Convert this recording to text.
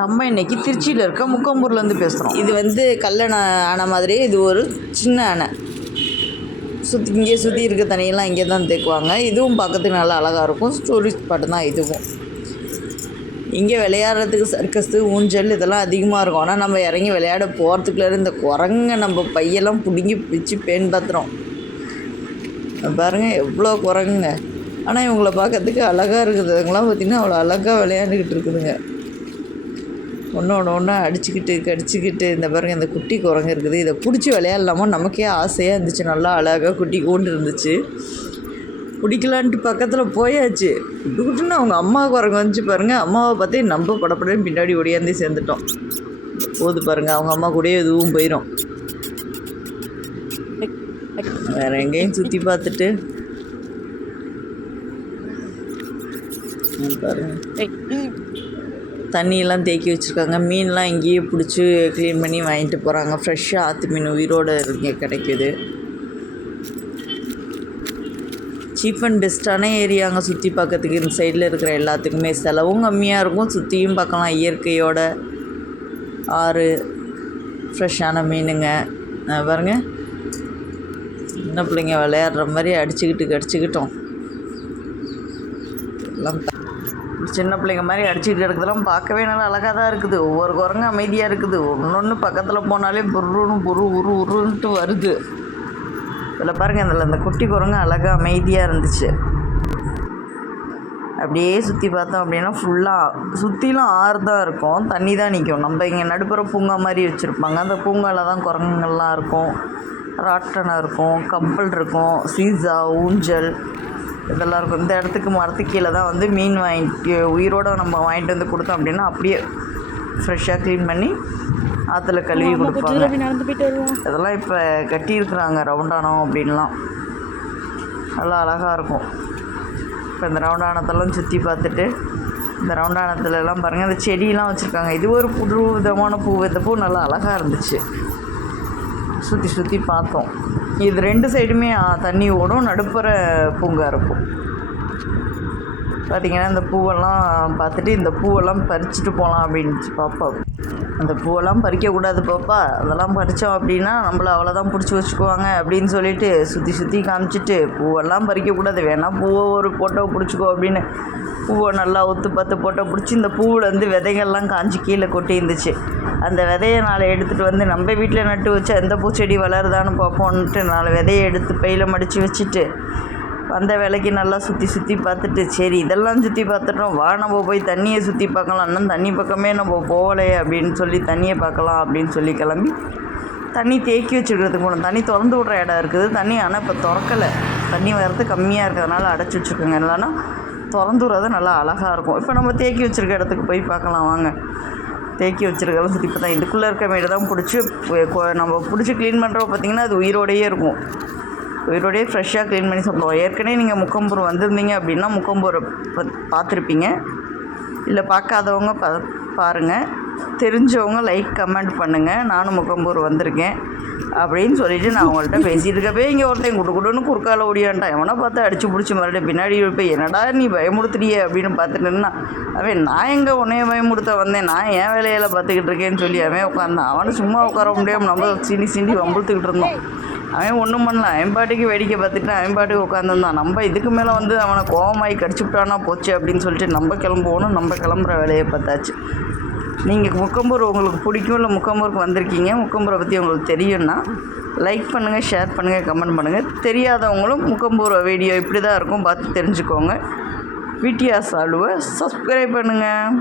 நம்ம இன்னைக்கு திருச்சியில் இருக்க முக்கம்பூர்லேருந்து பேசுகிறோம் இது வந்து கல்லணை அணை மாதிரி இது ஒரு சின்ன அணை சுற்றி இங்கே சுற்றி இருக்க தண்ணியெல்லாம் இங்கே தான் தேக்குவாங்க. இதுவும் பார்க்கறதுக்கு நல்லா அழகாக இருக்கும். டூரிஸ்ட் ஸ்பாட்டு தான் இதுவும். இங்கே விளையாடுறதுக்கு சர்க்கஸு ஊஞ்சல் இதெல்லாம் அதிகமாக இருக்கும். ஆனால் நம்ம இறங்கி விளையாட போகிறதுக்குள்ளே இந்த குரங்க நம்ம பையெல்லாம் பிடுங்கி பிடிச்சி பேன் பாத்துறோம் பாருங்கள் எவ்வளோ குரங்குங்க. ஆனால் இவங்கள பார்க்கறதுக்கு அழகாக இருக்குது. அதுங்களாம் பார்த்திங்கன்னா அவ்வளோ அழகாக விளையாண்டுக்கிட்டு இருக்குதுங்க. ஒன்று ஒன்று ஒன்றா அடிச்சுக்கிட்டு கடிச்சிக்கிட்டு இந்த பாருங்கள் இந்த குட்டி குரங்கு இருக்குது. இதை பிடிச்சி விளையாடலாமோ நமக்கே ஆசையாக இருந்துச்சு. நல்லா அழகாக குட்டி கூண்டு இருந்துச்சு. பிடிக்கலான்ட்டு பக்கத்தில் போயாச்சு. குட்டுன்னு அவங்க அம்மா குரங்கு வந்துச்சு பாருங்கள் அம்மாவை பார்த்தே நம்ம படப்படன்னு பின்னாடி ஒடியாந்து சேர்ந்துட்டோம். போது பாருங்கள் அவங்க அம்மா கூடயே எதுவும் போயிடும் வேறு எங்கேயும் சுற்றி பார்த்துட்டு. பாருங்கள் தண்ணியெல்லாம் தேக்கி வச்சுருக்காங்க. மீன்லாம் இங்கேயே பிடிச்சி க்ளீன் பண்ணி வாங்கிட்டு போகிறாங்க ஃப்ரெஷ்ஷாக ஆற்று மீன் உயிரோடு இங்கே கிடைக்குது. சீப் அண்ட் பெஸ்ட்டான ஏரியாங்க சுற்றி பார்க்கறதுக்கு இந்த சைடில் இருக்கிற எல்லாத்துக்குமே செலவும் கம்மியாக இருக்கும். சுற்றியும் பார்க்கலாம். இயற்கையோட ஆறு ஃப்ரெஷ்ஷான மீனுங்க. பாருங்க. சின்ன பிள்ளைங்க விளையாடுற மாதிரி அடிச்சுக்கிட்டு கடிச்சுக்கிட்டோம். எல்லாம் சின்ன பிள்ளைங்க மாதிரி அடிச்சுட்டு இருக்கிறதெல்லாம் பார்க்கவே நல்லா அழகாக தான் இருக்குது. ஒவ்வொரு குரங்கும் அமைதியாக இருக்குது. ஒன்று ஒன்று பக்கத்தில் போனாலே புருன்னு புரு உரு உருன்ட்டு வருது. இதில் பாருங்கள் அதில் அந்த குட்டி குரங்கு அழகாக அமைதியாக இருந்துச்சு. அப்படியே சுற்றி பார்த்தோம் அப்படின்னா ஃபுல்லாக சுற்றிலும் ஆறு தான் இருக்கும். தண்ணி தான் நிற்கும் நம்ம இங்கே நடுப்புற பூங்கா மாதிரி வச்சுருப்பாங்க. அந்த பூங்காவில் தான் குரங்குங்கள்லாம் இருக்கும். ராட்டனம் இருக்கும் கப்பல் இருக்கும் சீசா ஊஞ்சல் இதெல்லாம் இருக்கும் இந்த இடத்துக்கு மரத்துக்கு கீழே தான் வந்து மீன் வாங்கி உயிரோடு நம்ம வாங்கிட்டு வந்து கொடுத்தோம் அப்படின்னா அப்படியே ஃப்ரெஷ்ஷாக க்ளீன் பண்ணி ஆற்றுல கழுவி கொடுப்பாங்க. இதெல்லாம் இப்போ கட்டியிருக்கிறாங்க ரவுண்டானம் அப்படின்லாம். நல்லா அழகாக இருக்கும். இப்போ இந்த ரவுண்டானத்தெல்லாம் சுற்றி பார்த்துட்டு இந்த ரவுண்டானத்துல எல்லாம் பாருங்கள் இந்த செடியெல்லாம் வச்சுருக்காங்க. இது ஒரு புது விதமான பூ இந்த பூ நல்லா அழகாக இருந்துச்சு. சுற்றி சுற்றி பார்த்தோம். இது ரெண்டு சைடுமே தண்ணி ஓடும். நடுப்புற பூங்கா இருக்கும். பார்த்தீங்கன்னா இந்த பூவெல்லாம் பார்த்துட்டு இந்த பூவெல்லாம் பறிச்சுட்டு போகலாம் அப்படின்ச்சு பாப்பா அந்த பூவெல்லாம் பறிக்கக்கூடாது பாப்பா. அதெல்லாம் பறித்தோம் அப்படின்னா நம்மள அவ்வளோதான் பிடிச்சி வச்சுக்குவாங்க அப்படின்னு சொல்லிட்டு சுற்றி சுற்றி காமிச்சிட்டு பூவெல்லாம் பறிக்கக்கூடாது வேணால் பூவை ஒரு ஃபோட்டோ பிடிச்சிக்கோ அப்படின்னு பூவை நல்லா ஒத்து பார்த்து ஃபோட்டோ பிடிச்சி இந்த பூவில் வந்து விதைகள்லாம் காஞ்சி கீழே கொட்டி இருந்துச்சு அந்த விதையை நாளை எடுத்துகிட்டு வந்து நம்ம வீட்டில் நட்டு வச்சு எந்த பூச்செடி வளருதான்னு பார்ப்போன்ட்டு நாலு விதையை எடுத்து பையில் மடித்து வச்சுட்டு வந்த வேலைக்கு நல்லா சுற்றி சுற்றி பார்த்துட்டு சரி இதெல்லாம் சுற்றி பார்த்துட்டோம். வா நம்ம போய் தண்ணியை சுற்றி பார்க்கலாம். இன்னும் தண்ணி பக்கமே நம்ம போகலையே அப்படின்னு சொல்லி தண்ணியை பார்க்கலாம் அப்படின்னு சொல்லி கிளம்பி தண்ணி தேக்கி வச்சுக்கிறதுக்கு போகணும் தண்ணி திறந்து விட்ற இடம் இருக்குது. தண்ணி ஆனால் இப்போ திறக்கலை. தண்ணி வரது கம்மியாக இருக்கிறதுனால அடைச்சி வச்சுருக்கோங்க இல்லைன்னா திறந்து விட்றது நல்லா அழகாக இருக்கும். இப்போ நம்ம தேக்கி வச்சுருக்க இடத்துக்கு போய் பார்க்கலாம். வாங்க. தேக்கி வச்சுருக்கலாம் சுற்றி பார்த்தா இதுக்குள்ளே இருக்க மாரி தான் பிடிச்சி நம்ம பிடிச்சி க்ளீன் பண்ணுறப்ப பார்த்திங்கன்னா அது உயிரோடையே இருக்கும். உயிரோடையே ஃப்ரெஷ்ஷாக க்ளீன் பண்ணி சாப்பிடுவோம். ஏற்கனவே நீங்கள் முக்கம்பூர் வந்திருந்தீங்க அப்படின்னா முக்கம்பூரை பார்த்துருப்பீங்க. இல்லை பார்க்காதவங்க பா பாருங்கள் தெரிஞ்சவங்க லைக் கமெண்ட் பண்ணுங்கள் நானும் முக்கம்பூர் வந்திருக்கேன். அப்படின்னு சொல்லிட்டு நான் அவங்கள்ட்ட பேசிட்டு இருக்கப்பே இங்கே ஒருத்தன் குடு குடுன்னு குறுக்கால ஓடியான்ட்டான். எவனை பார்த்து அடிச்சு பிடிச்சி மறுபடியும் பின்னாடி போய் என்னடா நீ பயமுறுத்துறியே? அப்படின்னு பார்த்துட்டு இருந்தான் அவன் நான் எங்கே உன்னைய பயமுறுத்த வந்தேன்? நான் என் வேலையில் பார்த்துக்கிட்டு இருக்கேன்னு சொல்லி அவன் உட்காந்தான் அவனை சும்மா உட்கார முடியாமல் நம்ம சீண்டி சீண்டி வம்புழுத்துக்கிட்டு இருந்தோம். அவன் ஒன்றும் பண்ணல. அவன் பாட்டுக்கு வேடிக்கை பார்த்துட்டு அவன் பாட்டுக்கு உட்காந்துருந்தான் நம்ம இதுக்கு மேலே வந்து அவனை கோவமாகி கடிச்சு விட்டானா போச்சு அப்படின்னு சொல்லிட்டு நம்ம கிளம்புவோன்னு நம்ம கிளம்புற வேலையை பார்த்தாச்சு. நீங்கள் முக்கம்பூர் உங்களுக்கு பிடிக்கும் இல்லை முக்கம்பூருக்கு வந்திருக்கீங்க? முக்கம்பூரை பற்றி உங்களுக்கு தெரியும்னா லைக் பண்ணுங்கள் ஷேர் பண்ணுங்கள் கமெண்ட் பண்ணுங்கள் தெரியாதவங்களும் முக்கம்பூர் வீடியோ இப்படி தான் இருக்கும். பார்த்து தெரிஞ்சுக்கோங்க. விடியாஸ் ஆளுவை சப்ஸ்கிரைப் பண்ணுங்கள்